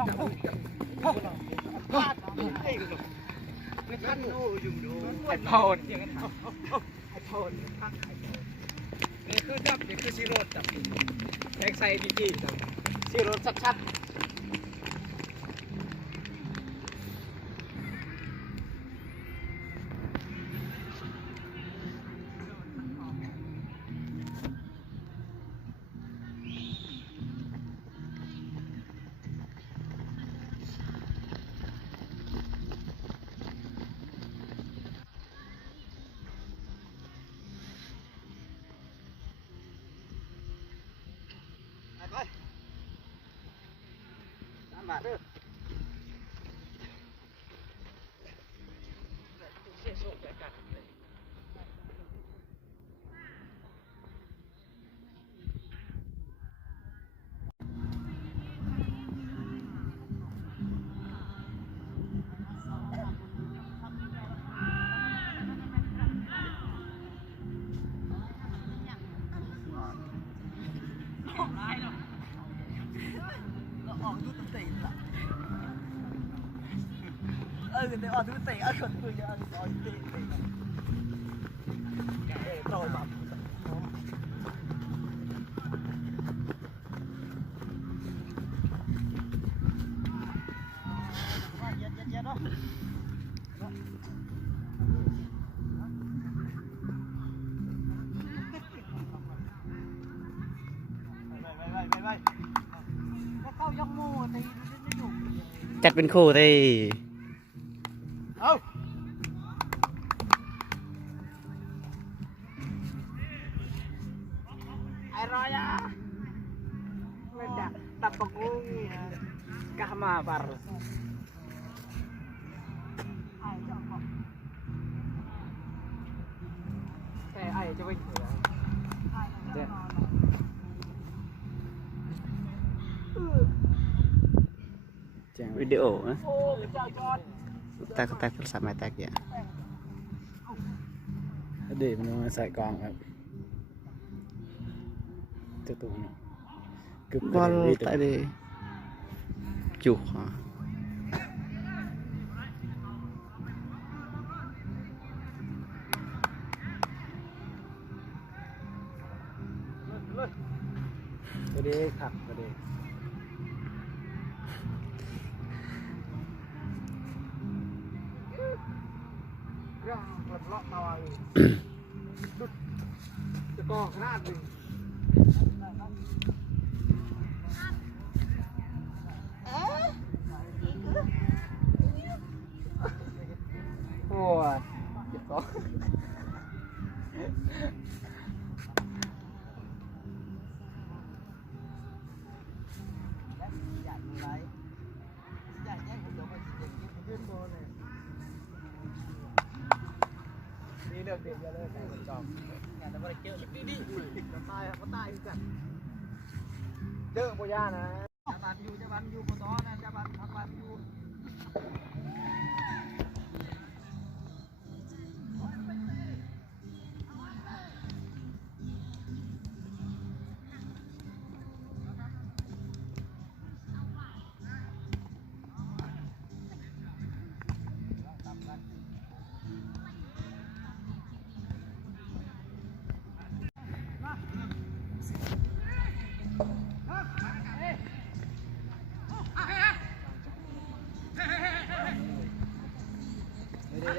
ไอ้พอนไอ้พอนนี่คือจับนี่คือซีโร่จับแทงใส่ดีๆจับซีโร่ชัดๆไป3 บาทเด้อเสียส่งแก่กันเลย근데 아 누구 때 아, 그건 그게 아니고 때 rồi màจัดเป็นคู่ได้ai rồi á lên đặt tập bọc luôn cả mà vào cái ai cho mìnhวิดีโอนะตากโทรศัพท์มาตากอย่างเดี๋ยวมันใส่กล่องครับจะตัวนี้กึบบอลตายเลยจุกอ่ะก็ดีครับก็ดีเลาะมาจะกองขนาดหนึ่งโอ้ยจะกองนี่เลือกเด็กเยอะเลยแต่คนจอมงานแต่ว่าเจอดีติดกันตายก็ตายกันเจอปุยานะจะบันอยู่ปตอนะจะบันทำบันอยู่ได้